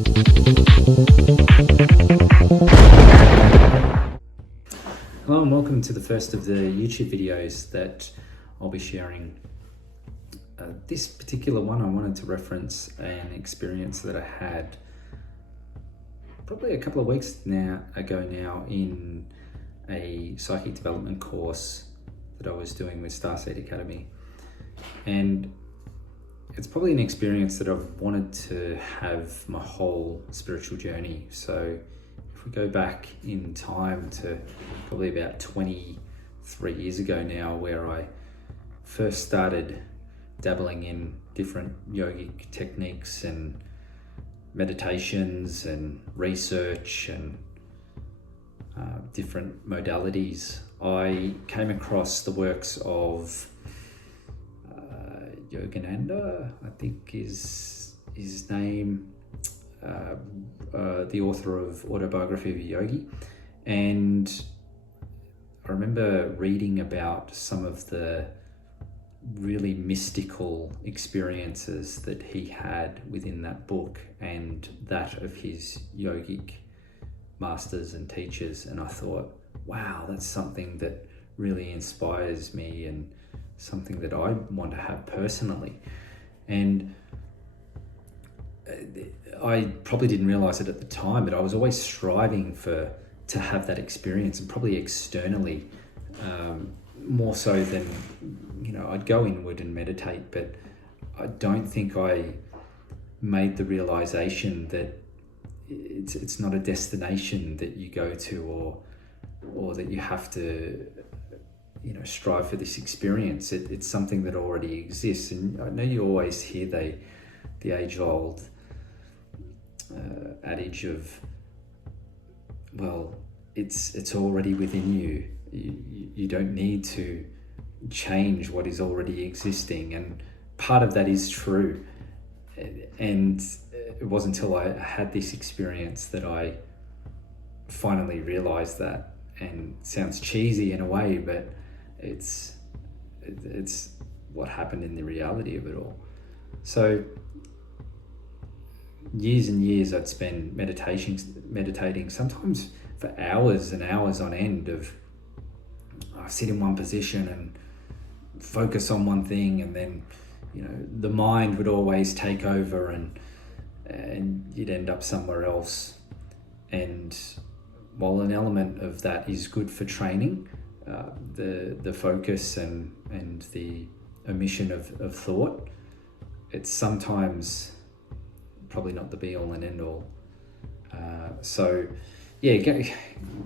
Hello and welcome to the first of the YouTube videos that I'll be sharing. This particular one I wanted to reference an experience that I had probably a couple of weeks ago now in a psychic development course that I was doing with Starseed Academy. And it's probably an experience that I've wanted to have my whole spiritual journey. So if we go back in time to probably about 23 years ago now, where I first started dabbling in different yogic techniques and meditations and research and different modalities, I came across the works of Yogananda, I think is his name, the author of Autobiography of a Yogi. And I remember reading about some of the really mystical experiences that he had within that book and that of his yogic masters and teachers. And I thought, wow, that's something that really inspires me and something that I want to have personally. And I probably didn't realize it at the time, but I was always striving to have that experience, and probably externally, more so than, I'd go inward and meditate, but I don't think I made the realization that it's not a destination that you go to or that you have to strive for this experience. It's something that already exists. And I know you always hear the age-old adage of, well, it's already within you. You don't need to change what is already existing. And part of that is true. And it wasn't until I had this experience that I finally realized that. And it sounds cheesy in a way, but it's what happened in the reality of it all. So years and years I'd spend meditating, sometimes for hours and hours on end. I sit in one position and focus on one thing, and then the mind would always take over and you'd end up somewhere else. And while an element of that is good for training, the focus and the omission of thought, it's sometimes probably not the be all and end all. So yeah,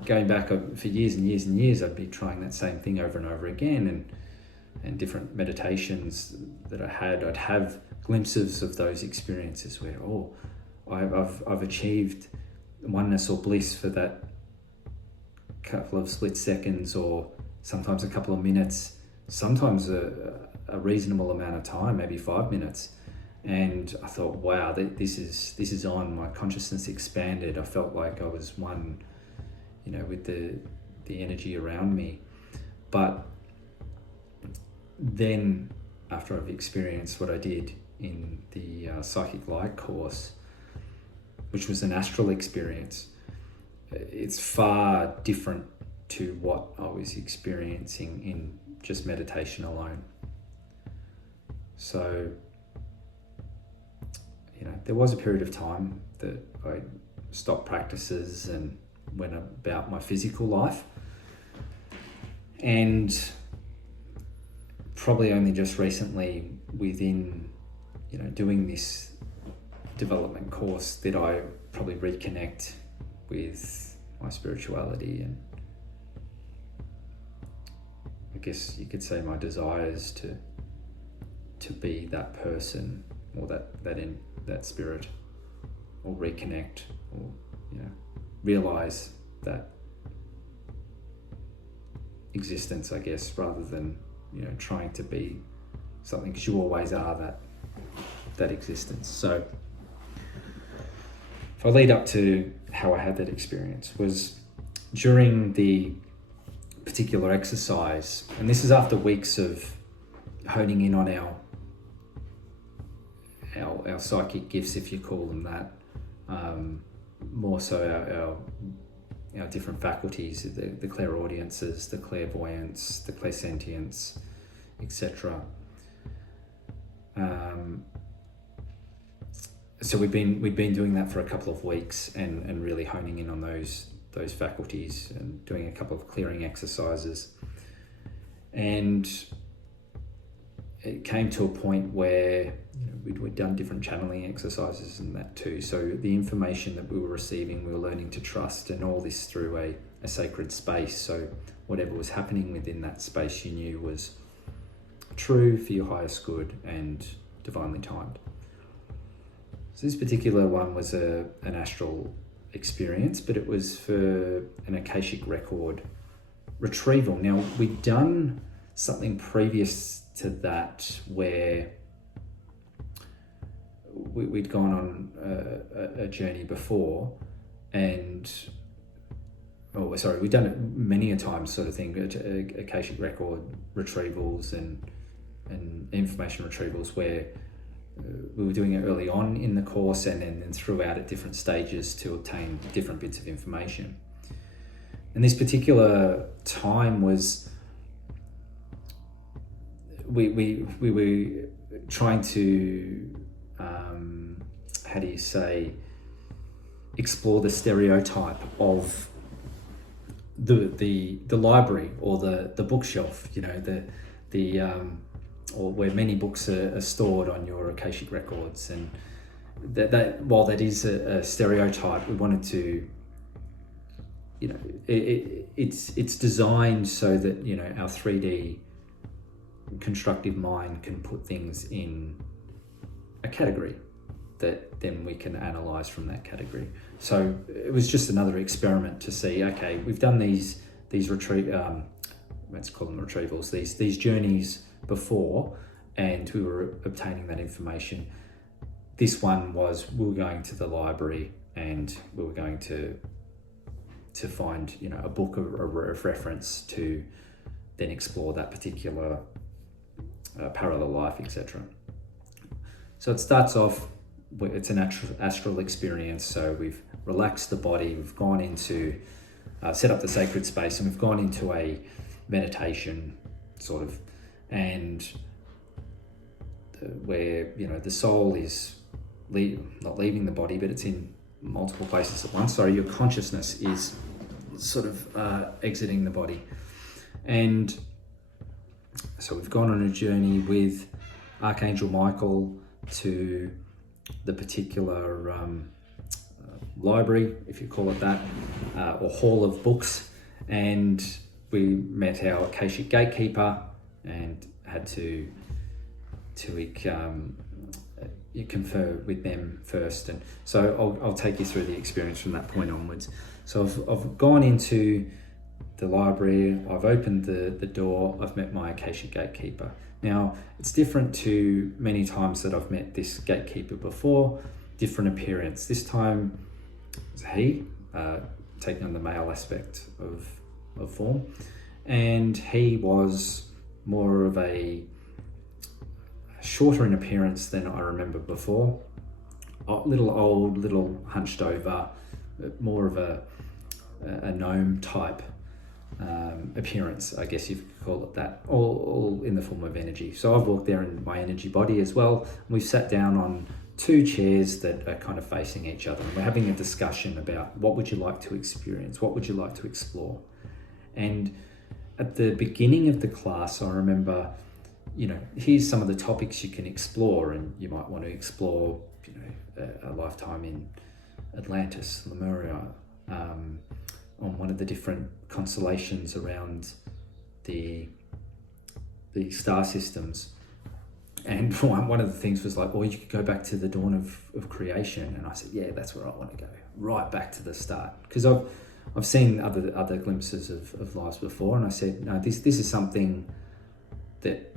going back for years and years and years, I'd be trying that same thing over and over again, and different meditations that I'd have glimpses of those experiences where, I've achieved oneness or bliss for that couple of split seconds, or sometimes a couple of minutes, sometimes a reasonable amount of time, maybe 5 minutes. And I thought, wow, this is on. My consciousness expanded. I felt like I was one, with the energy around me. But then, after I've experienced what I did in the Psychic Light course, which was an astral experience, it's far different to what I was experiencing in just meditation alone. So, there was a period of time that I stopped practices and went about my physical life. And probably only just recently, within, doing this development course, did I probably reconnect with my spirituality, and I guess you could say my desires to be that person, or that spirit, or reconnect, or realize that existence, I guess, rather than trying to be something, because you always are that existence. So if I lead up to how I had that experience, was during the particular exercise, and this is after weeks of honing in on our psychic gifts, if you call them that, more so our different faculties, the clairaudiences, the clairvoyance, the clairsentience, etc. So we've been doing that for a couple of weeks and really honing in on those faculties and doing a couple of clearing exercises. And it came to a point where we'd done different channeling exercises and that too. So the information that we were receiving, we were learning to trust, and all this through a sacred space. So whatever was happening within that space, you knew was true for your highest good and divinely timed. So this particular one was an astral experience, but it was for an Akashic record retrieval. Now, we'd done something previous to that where we'd gone on a journey before, and we'd done it many a time, sort of thing, Akashic record retrievals and information retrievals, where we were doing it early on in the course and then throughout at different stages to obtain different bits of information. And this particular time was we were trying to explore the stereotype of the library or the bookshelf, or where many books are stored on your Akashic records. And that while that is a stereotype, we wanted to, it's designed so that our 3D constructive mind can put things in a category that then we can analyze from that category. So it was just another experiment to see, okay, we've done these let's call them retrievals, these journeys before, and we were obtaining that information. This one was, we were going to the library and we were going to find a book of reference to then explore that particular parallel life, etc. So it starts off, it's an astral experience. So we've relaxed the body, we've gone into set up the sacred space, and we've gone into a meditation sort of, and where the soul is not leaving the body, but it's in multiple places at once. So your consciousness is sort of exiting the body. And so we've gone on a journey with Archangel Michael to the particular library, if you call it that, or hall of books, and we met our Akashic gatekeeper and had to confer with them first. And so I'll take you through the experience from that point onwards. So I've gone into the library, I've opened the door, I've met my Akashic gatekeeper. Now, it's different to many times that I've met this gatekeeper before, different appearance. This time it's he, taking on the male aspect of form, and he was more of a shorter in appearance than I remember before, a little old, little hunched over, more of a gnome type appearance, I guess you could call it that, all in the form of energy. So I've walked there in my energy body as well. We've sat down on two chairs that are kind of facing each other, and we're having a discussion about what would you like to experience, what would you like to explore. And at the beginning of the class, I remember, here's some of the topics you can explore, and you might want to explore, a lifetime in Atlantis, Lemuria, on one of the different constellations around the star systems. And one of the things was like, well, you could go back to the dawn of creation. And I said, yeah, that's where I want to go, right back to the start. Because I've seen other glimpses of lives before, and I said, no, this is something that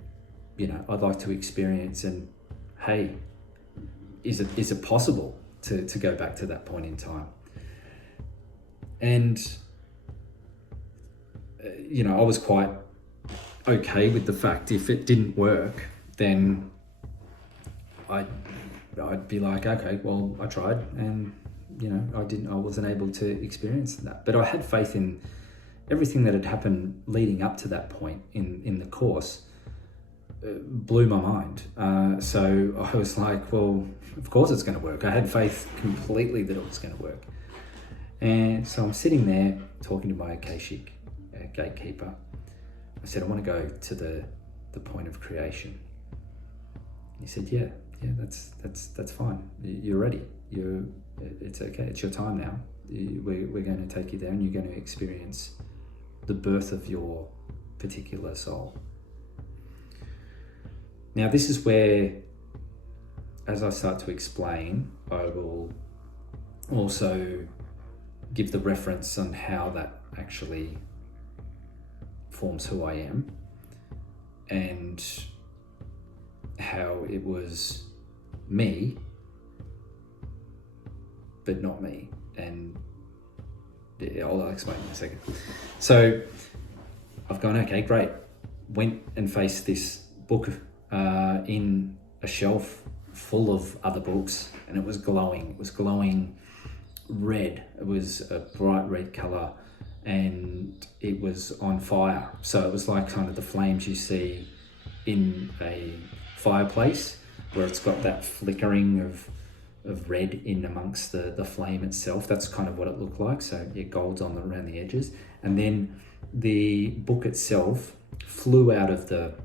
I'd like to experience. And hey, is it possible to go back to that point in time? And I was quite okay with the fact if it didn't work, then I'd be like, okay, well, I tried, and I wasn't able to experience that. But I had faith in everything that had happened leading up to that point in the course. Blew my mind. So I was like, well, of course it's going to work. I had faith completely that it was going to work. And so I'm sitting there talking to my Akashic gatekeeper. I said, I want to go to the point of creation. He said, yeah, that's fine. You're ready. It's okay. It's your time now. We're going to take you there, and you're going to experience the birth of your particular soul. Now, this is where, as I start to explain, I will also give the reference on how that actually forms who I am, and how it was me, but not me. And I'll explain in a second. So I've gone, okay, great. Went and faced this book in a shelf full of other books, and it was glowing. It was glowing red. It was a bright red color, and it was on fire. So it was like kind of the flames you see in a fireplace, where it's got that flickering of red in amongst the flame itself. That's kind of what it looked like. So yeah, gold's around the edges. And then the book itself flew out of the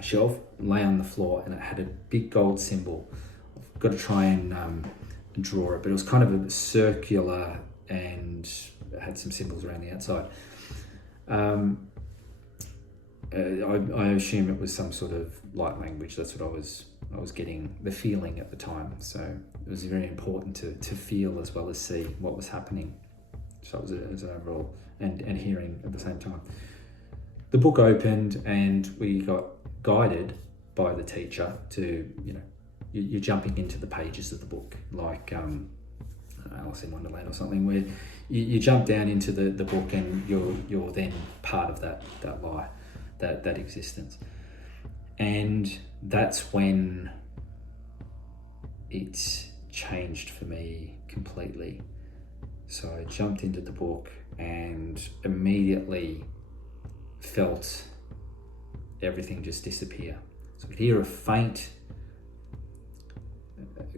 shelf, lay on the floor, and it had a big gold symbol. I've got to try and draw it, but it was kind of a circular, and it had some symbols around the outside. I assume it was some sort of light language. That's what I was getting the feeling at the time. So it was very important to feel as well as see what was happening. So it was an overall and hearing at the same time. The book opened, and we got guided by the teacher to, you're jumping into the pages of the book, like Alice in Wonderland or something, where you jump down into the book, and you're then part of that lie, that existence. And that's when it changed for me completely. So I jumped into the book and immediately felt everything just disappear. So I could hear a faint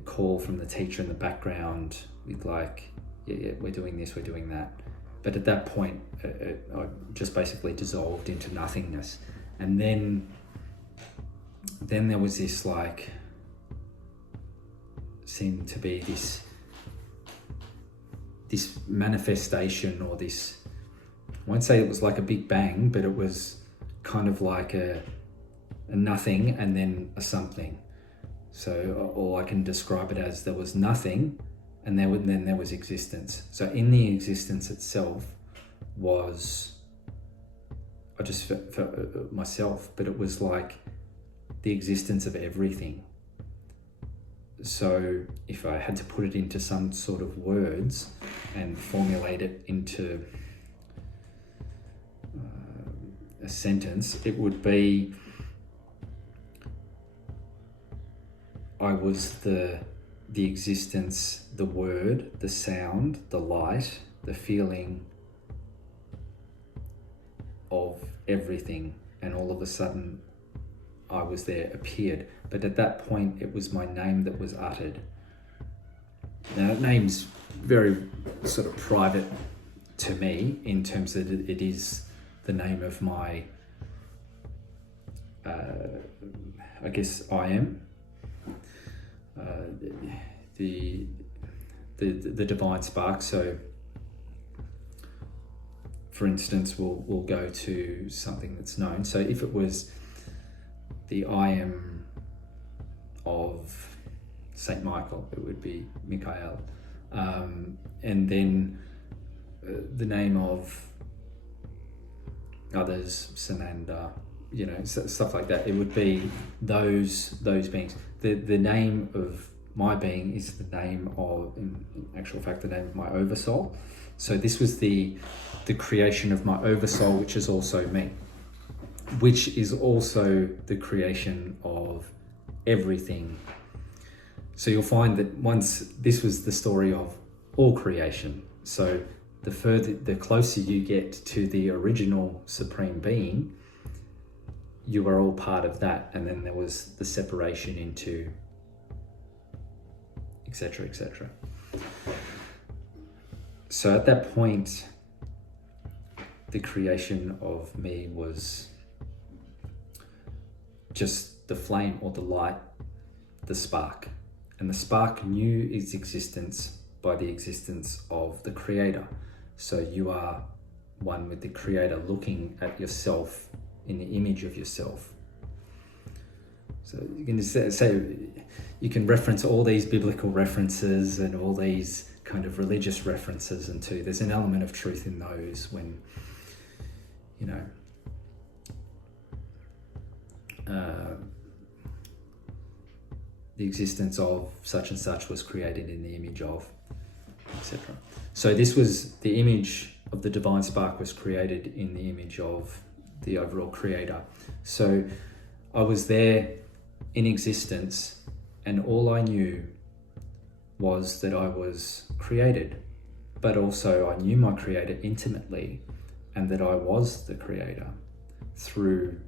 call from the teacher in the background with like, yeah, we're doing this, we're doing that. But at that point, I just basically dissolved into nothingness. And then there was this like, seemed to be this manifestation, or this, I won't say it was like a big bang, but it was kind of like a nothing and then a something. So all I can describe it as, there was nothing, and then there was existence. So in the existence itself was, I just felt myself, but it was like the existence of everything. So if I had to put it into some sort of words and formulate it into a sentence, it would be, I was the existence, the word, the sound, the light, the feeling of everything, and all of a sudden I was there, appeared. But at that point, it was my name that was uttered. Now, that name's very sort of private to me, in terms that it is the name of my, I guess, I am. The divine spark. So, for instance, we'll go to something that's known. So if it was the I am of Saint Michael, it would be Michael, and then the name of others, Sananda, stuff like that. It would be those beings. The name of my being is the name of, in actual fact, the name of my oversoul. So this was the creation of my oversoul, which is also me, which is also the creation of everything. So you'll find that once, this was the story of all creation. So the closer you get to the original Supreme Being, you are all part of that. And then there was the separation into etc., etc. So at that point, the creation of me was just the flame or the light, the spark. And the spark knew its existence by the existence of the Creator. So you are one with the Creator, looking at yourself in the image of yourself. So you can say you can reference all these biblical references and all these kind of religious references, and too, there's an element of truth in those when, you know, the existence of such and such was created in the image of, etc. So this was the image of the divine spark was created in the image of the overall Creator. So I was there in existence, and all I knew was that I was created, but also I knew my Creator intimately, and that I was the Creator through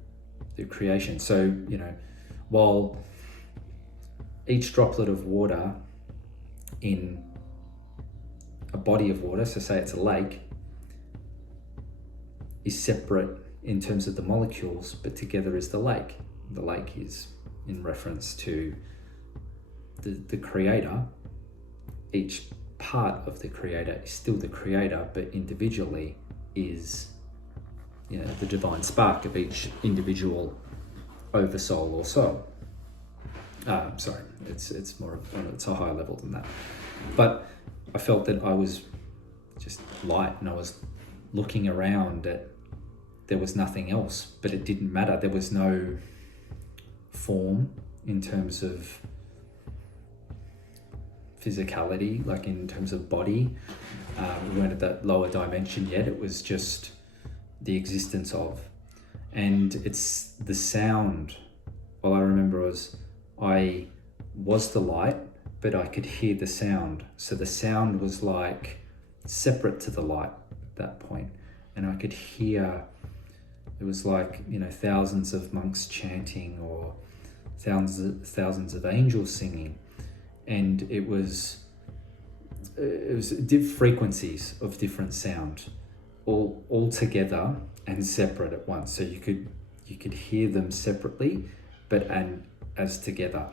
the creation. So, you know, while each droplet of water in a body of water, so say it's a lake, is separate in terms of the molecules, but together is the lake. The lake is in reference to the Creator. Each part of the Creator is still the Creator, but individually is, you know, the divine spark of each individual oversoul or soul. Sorry, it's more of, it's a higher level than that. But I felt that I was just light, and I was looking around at, there was nothing else, but it didn't matter. There was no form in terms of physicality, like in terms of body. We weren't at that lower dimension yet. It was just the existence of. And it's the sound. All I remember was I was the light, but I could hear the sound. So the sound was like separate to the light at that point. And I could hear, it was like, you know, thousands of monks chanting, or thousands of angels singing. And it was frequencies of different sound, all together and separate at once. So you could hear them separately, but as together.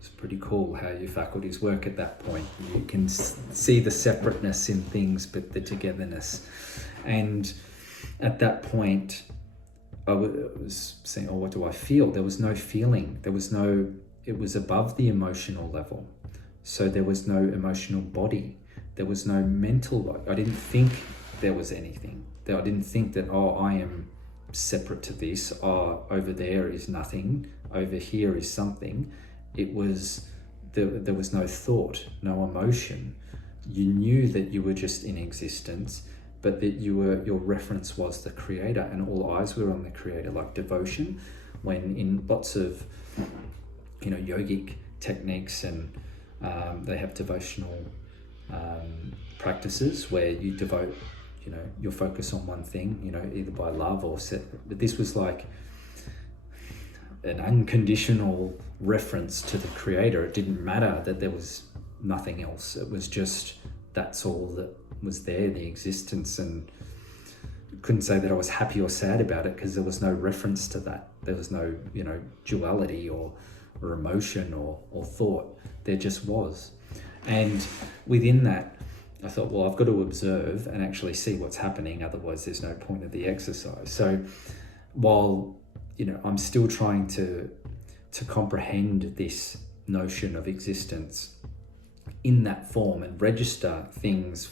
It's pretty cool how your faculties work at that point. You can see the separateness in things, but the togetherness. And at that point, I was saying, oh, what do I feel? There was no feeling. It was above the emotional level. So there was no emotional body. There was no mental, I didn't think there was anything. I didn't think that, oh, I am separate to this. Oh, over there is nothing. Over here is something. It was, there was no thought, no emotion. You knew that you were just in existence, but that your reference was the Creator, and all eyes were on the Creator, like devotion. When in lots of, you know, yogic techniques, and they have devotional practices where you devote, you know, your focus on one thing, you know, either by love or but this was like an unconditional reference to the Creator. It didn't matter that there was nothing else. It was just, that's all that was there, the existence. And couldn't say that I was happy or sad about it, because there was no reference to that. There was no, you know, duality or emotion or thought. There just was. And within that, I thought, well, I've got to observe and actually see what's happening, otherwise there's no point of the exercise. So while, you know, I'm still trying to comprehend this notion of existence in that form and register things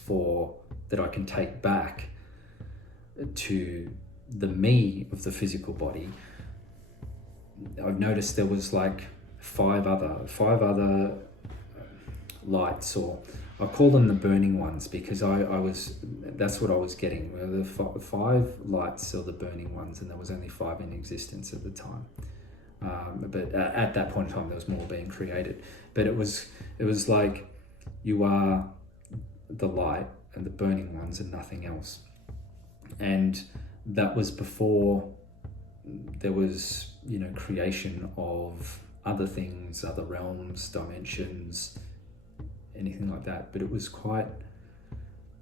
that I can take back to the me of the physical body, I've noticed there was like five other lights, or I call them the burning ones, because that's what I was getting. The five lights are the burning ones, and there was only 5 in existence at the time. But at that point in time, there was more being created. But it was like, you are the light and the burning ones and nothing else. And that was before there was, creation of other things, other realms, dimensions, anything like that. But it was quite,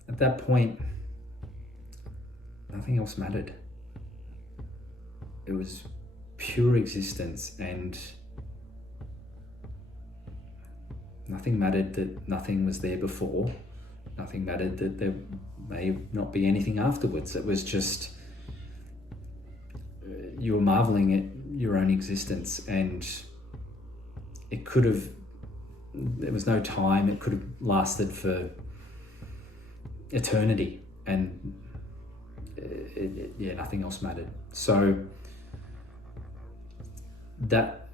at that point, nothing else mattered. It was pure existence, and nothing mattered that nothing was there before. Nothing mattered that there may not be anything afterwards. It was just, you were marveling at your own existence, and there was no time. It could have lasted for eternity, and nothing else mattered. So that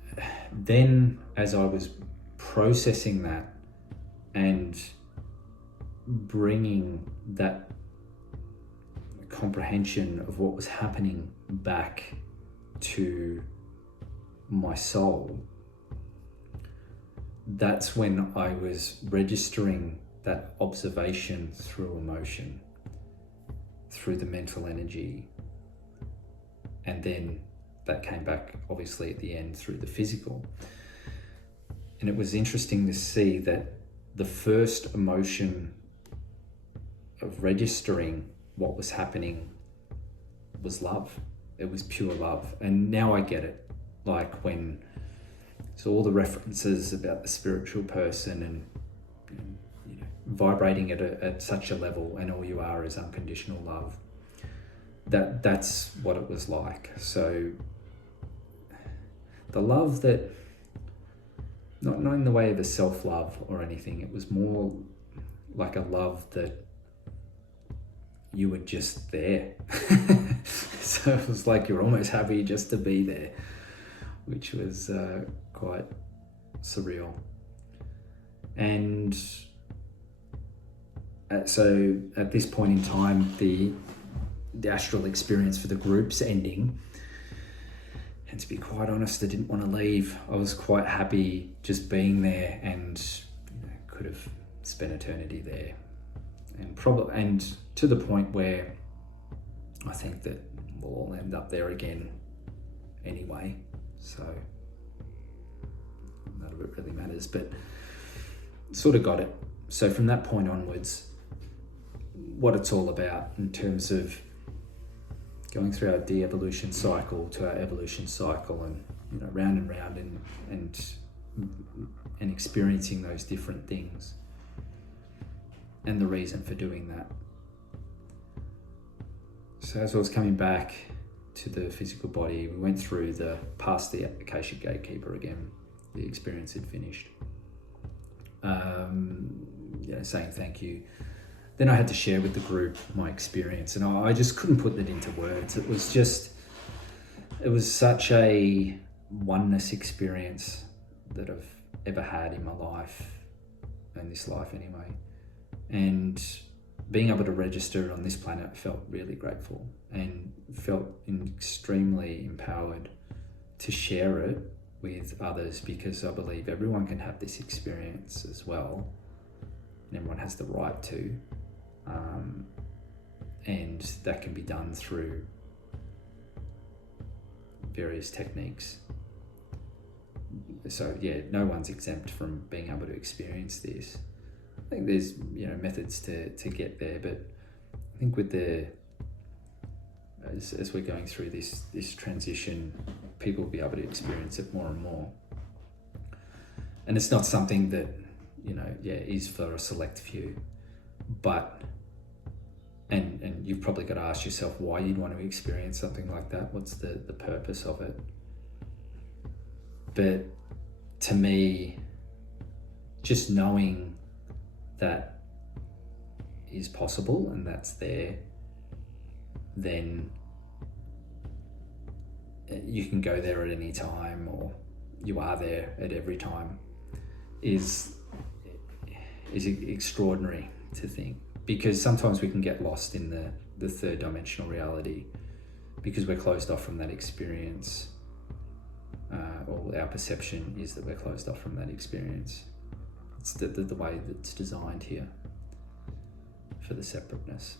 then, as I was processing that and bringing that comprehension of what was happening back to my soul, that's when I was registering that observation through emotion, through the mental energy, and then that came back obviously at the end through the physical. And it was interesting to see that the first emotion of registering what was happening was love. It was pure love. And now I get it. Like so all the references about the spiritual person and vibrating at such a level, and all you are is unconditional love. That's what it was like. So the love that, not in the way of a self-love or anything, it was more like a love that you were just there. So it was like you're almost happy just to be there, which was quite surreal. And so at this point in time, the astral experience for the group's ending. And to be quite honest, I didn't want to leave. I was quite happy just being there, and could have spent eternity there. And to the point where I think that we'll all end up there again anyway. So none of it really matters, but sort of got it. So from that point onwards, what it's all about in terms of going through our de-evolution cycle to our evolution cycle, and round and round, and experiencing those different things, and the reason for doing that. So as I was coming back to the physical body, we went through past the Akashic Gatekeeper again. The experience had finished. Saying thank you. Then I had to share with the group my experience, and I just couldn't put that into words. It was such a oneness experience that I've ever had in my life, in this life anyway. And being able to register on this planet, felt really grateful and felt extremely empowered to share it with others, because I believe everyone can have this experience as well, and everyone has the right to. And that can be done through various techniques. So no one's exempt from being able to experience this. I think there's methods to get there, but I think with as we're going through this transition, people will be able to experience it more and more. And it's not something that is for a select few, but and you've probably got to ask yourself why you'd want to experience something like that. What's the purpose of it? But to me, just knowing that is possible and that's there, then you can go there at any time, or you are there at every time, is extraordinary to think. Because sometimes we can get lost in the third dimensional reality because we're closed off from that experience, or our perception is that we're closed off from that experience. It's the way that it's designed here. for the separateness.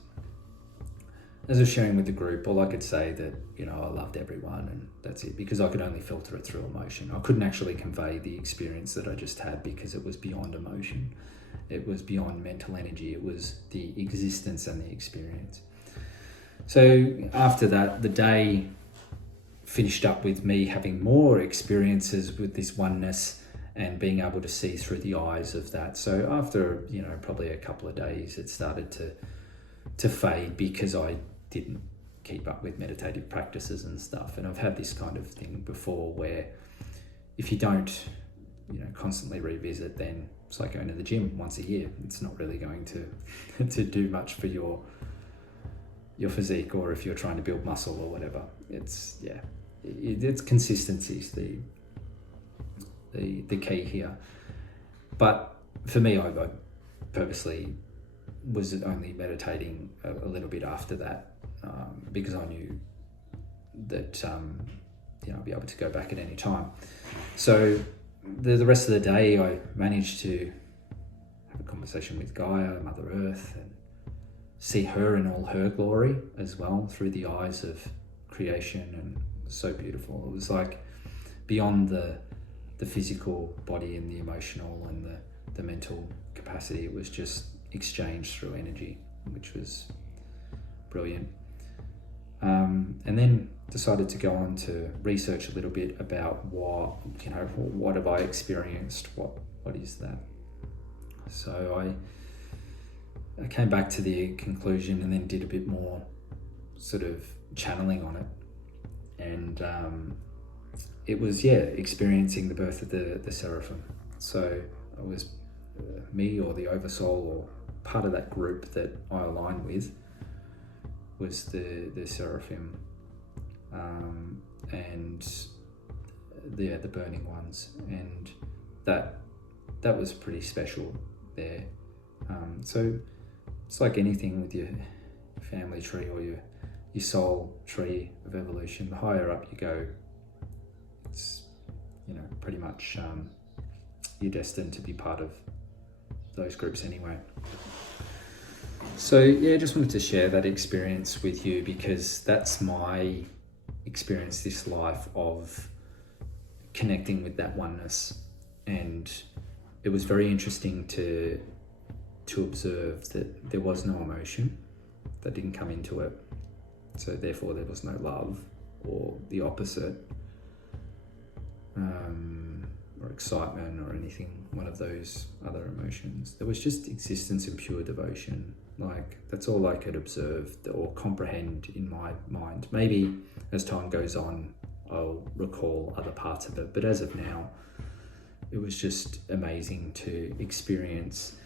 As I was sharing with the group, all I could say that, I loved everyone and that's it, because I could only filter it through emotion. I couldn't actually convey the experience that I just had because it was beyond emotion. It was beyond mental energy. It was the existence and the experience. So after that, the day finished up with me having more experiences with this oneness and being able to see through the eyes of that. So after, probably a couple of days, it started to fade because I didn't keep up with meditative practices and stuff. And I've had this kind of thing before where if you don't, constantly revisit, then it's like going to the gym once a year. It's not really going to do much for your physique, or if you're trying to build muscle or whatever. It's consistency is the key here. But for me, I purposely was only meditating a little bit after that, because I knew that I'd be able to go back at any time. So the rest of the day, I managed to have a conversation with Gaia, Mother Earth, and see her in all her glory as well through the eyes of creation, and so beautiful. It was like beyond the physical body and the emotional and the mental capacity. It was just exchanged through energy, which was brilliant. And then decided to go on to research a little bit about what have I experienced? What is that? So I came back to the conclusion and then did a bit more sort of channeling on it. And it was, experiencing the birth of the seraphim. So it was me, or the oversoul, or part of that group that I align with, was the seraphim, and the burning ones, and that was pretty special there. So it's like anything with your family tree or your soul tree of evolution. The higher up you go, it's pretty much you're destined to be part of those groups anyway. So just wanted to share that experience with you, because that's my experience this life of connecting with that oneness. And it was very interesting to observe that there was no emotion that didn't come into it. So therefore there was no love or the opposite, or excitement or anything, one of those other emotions. There was just existence and pure devotion. Like, that's all I could observe or comprehend in my mind. Maybe as time goes on, I'll recall other parts of it. But as of now, it was just amazing to experience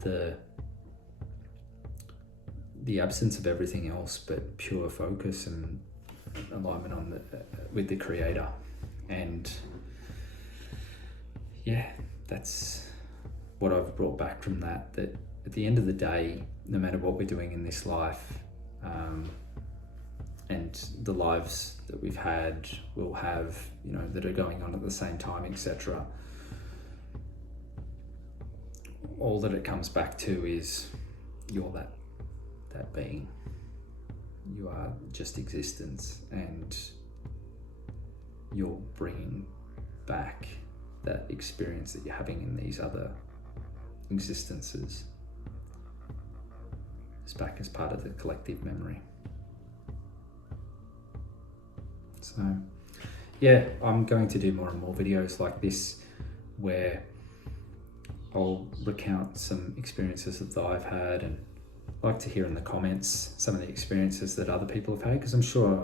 the absence of everything else, but pure focus and alignment with the Creator. And that's what I've brought back from that at the end of the day, no matter what we're doing in this life, and the lives that we've had, we'll have, that are going on at the same time, etc., all that it comes back to is you're that being. You are just existence, and you're bringing back that experience that you're having in these other existences. It's back as part of the collective memory. So I'm going to do more and more videos like this, where I'll recount some experiences that I've had, and I'd like to hear in the comments some of the experiences that other people have had, because I'm sure I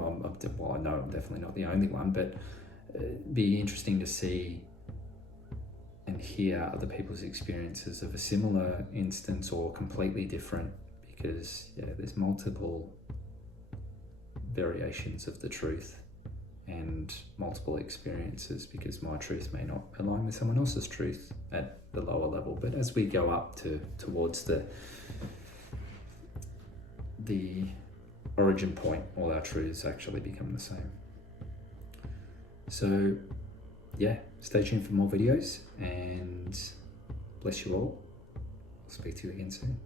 know I'm definitely not the only one, but it'd be interesting to see and hear other people's experiences of a similar instance or completely different, because there's multiple variations of the truth and multiple experiences, because my truth may not align with someone else's truth at the lower level. But as we go up towards the origin point, all our truths actually become the same. So stay tuned for more videos, and bless you all. I'll speak to you again soon.